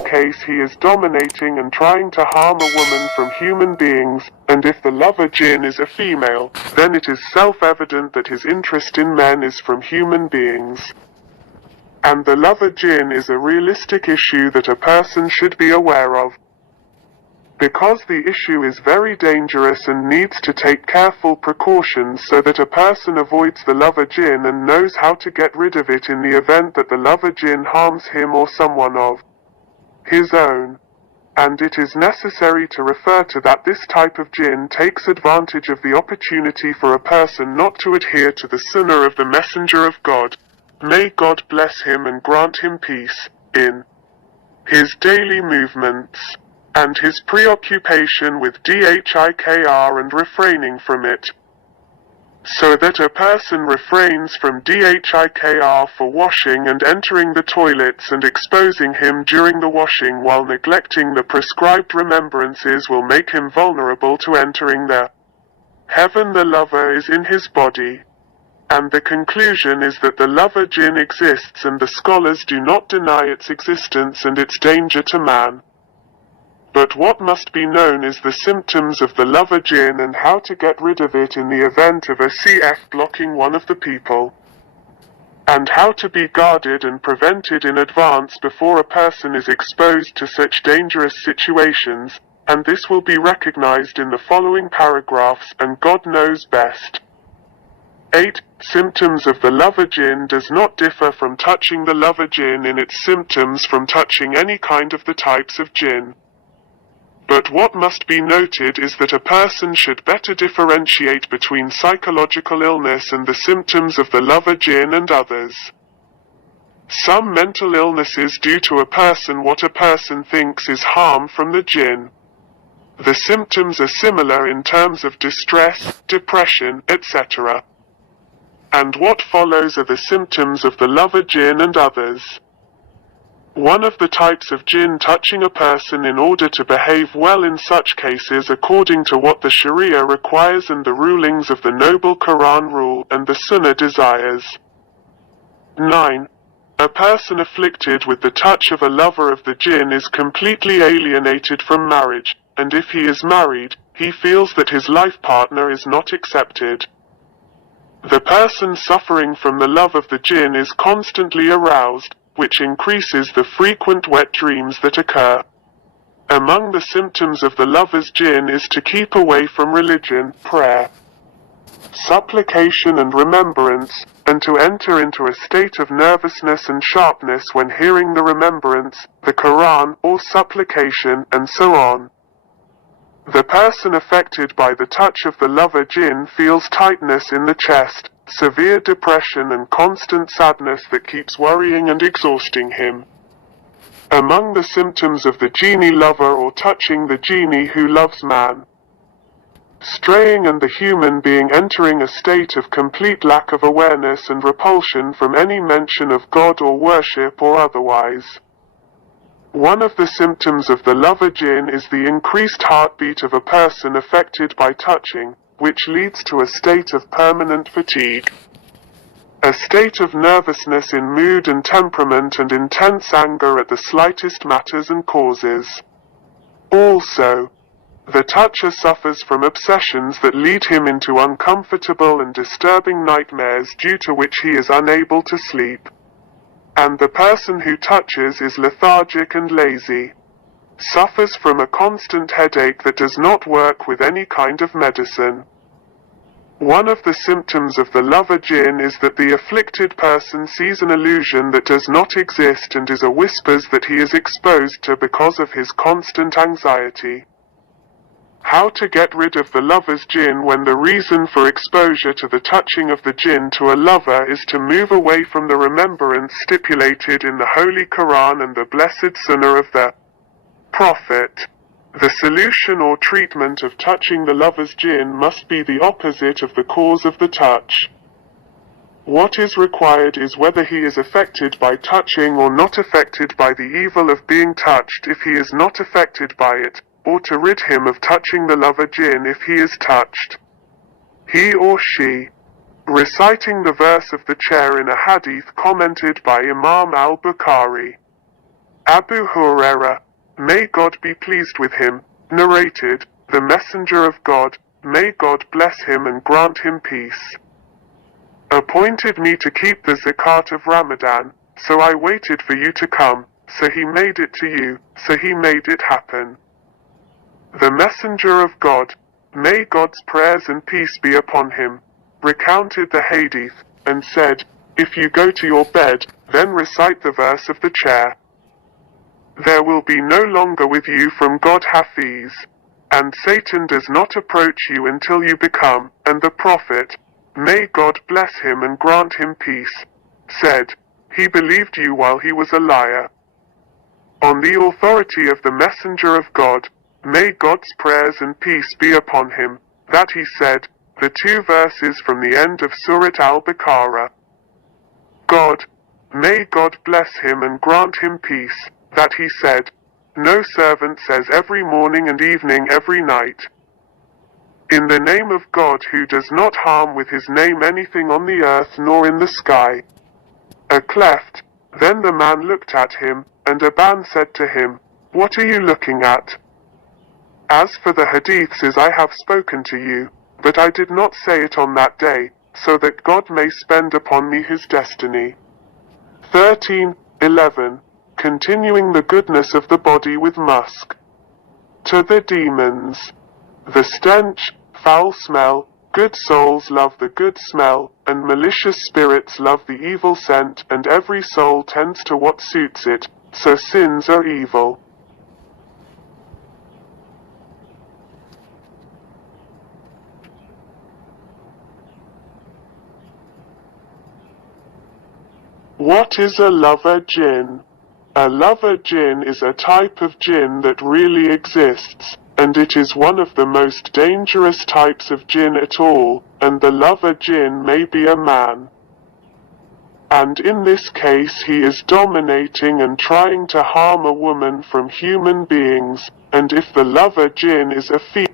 case he is dominating and trying to harm a woman from human beings, and if the lover jinn is a female, then it is self-evident that his interest in men is from human beings. And the lover jinn is a realistic issue that a person should be aware of. Because the issue is very dangerous and needs to take careful precautions so that a person avoids the lover jinn and knows how to get rid of it in the event that the lover jinn harms him or someone of his own. And it is necessary to refer to that this type of jinn takes advantage of the opportunity for a person not to adhere to the Sunnah of the Messenger of God. May God bless him and grant him peace in his daily movements, and his preoccupation with dhikr and refraining from it, so that a person refrains from dhikr for washing and entering the toilets and exposing him during the washing while neglecting the prescribed remembrances will make him vulnerable to entering the heaven. The lover is in his body, and the conclusion is that the lover jinn exists, and the scholars do not deny its existence and its danger to man. But what must be known is the symptoms of the lover jinn and how to get rid of it in the event of a CF blocking one of the people, and how to be guarded and prevented in advance before a person is exposed to such dangerous situations, and this will be recognized in the following paragraphs, and God knows best. 8. Symptoms of the lover jinn does not differ from touching the lover jinn in its symptoms from touching any kind of the types of jinn. But what must be noted is that a person should better differentiate between psychological illness and the symptoms of the lover jinn and others. Some mental illnesses do to a person what a person thinks is harm from the jinn. The symptoms are similar in terms of distress, depression, etc. And what follows are the symptoms of the lover jinn and others. One of the types of jinn touching a person in order to behave well in such cases according to what the Sharia requires and the rulings of the Noble Qur'an rule and the Sunnah desires. 9. A person afflicted with the touch of a lover of the jinn is completely alienated from marriage, and if he is married, he feels that his life partner is not accepted. The person suffering from the love of the jinn is constantly aroused, which increases the frequent wet dreams that occur. Among the symptoms of the lover's jinn is to keep away from religion, prayer, supplication and remembrance, and to enter into a state of nervousness and sharpness when hearing the remembrance, the Quran, or supplication, and so on. The person affected by the touch of the lover jinn feels tightness in the chest, severe depression and constant sadness that keeps worrying and exhausting him. Among the symptoms of the genie lover or touching the genie who loves man, straying and the human being entering a state of complete lack of awareness and repulsion from any mention of God or worship or otherwise. One of the symptoms of the lover jinn is the increased heartbeat of a person affected by touching, which leads to a state of permanent fatigue, a state of nervousness in mood and temperament and intense anger at the slightest matters and causes. Also, the toucher suffers from obsessions that lead him into uncomfortable and disturbing nightmares due to which he is unable to sleep. And the person who touches is lethargic and lazy, suffers from a constant headache that does not work with any kind of medicine. One of the symptoms of the lover jinn is that the afflicted person sees an illusion that does not exist and is a whispers that he is exposed to because of his constant anxiety. How to get rid of the lover's jinn when the reason for exposure to the touching of the jinn to a lover is to move away from the remembrance stipulated in the Holy Qur'an and the blessed Sunnah of the Prophet. The solution or treatment of touching the lover's jinn must be the opposite of the cause of the touch. What is required is whether he is affected by touching or not affected by the evil of being touched if he is not affected by it, or to rid him of touching the lover jinn if he is touched. He or she, reciting the verse of the chair in a hadith commented by Imam Al-Bukhari. Abu Huraira, may God be pleased with him, narrated, the Messenger of God, may God bless him and grant him peace, appointed me to keep the Zakat of Ramadan, so I waited for you to come, so he made it to you, so he made it happen. The Messenger of God, may God's prayers and peace be upon him, recounted the hadith, and said, if you go to your bed, then recite the verse of the chair. There will be no longer with you from God Hafiz, and Satan does not approach you until you become, and the Prophet, may God bless him and grant him peace, said, he believed you while he was a liar. On the authority of the Messenger of God, may God's prayers and peace be upon him, that he said, the 2 verses from the end of Surat Al-Baqarah. God, may God bless him and grant him peace, that he said, no servant says every morning and evening every night, in the name of God who does not harm with his name anything on the earth nor in the sky. A cleft. Then the man looked at him, and Aban said to him, what are you looking at? As for the hadiths as I have spoken to you, but I did not say it on that day, so that God may spend upon me his destiny. 13:11. Continuing the goodness of the body with musk. To the demons. The stench, foul smell, good souls love the good smell, and malicious spirits love the evil scent, and every soul tends to what suits it, so sins are evil. What is a lover jinn? A lover jinn is a type of jinn that really exists, and it is one of the most dangerous types of jinn at all, and the lover jinn may be a man. And in this case he is dominating and trying to harm a woman from human beings, and if the lover jinn is a female,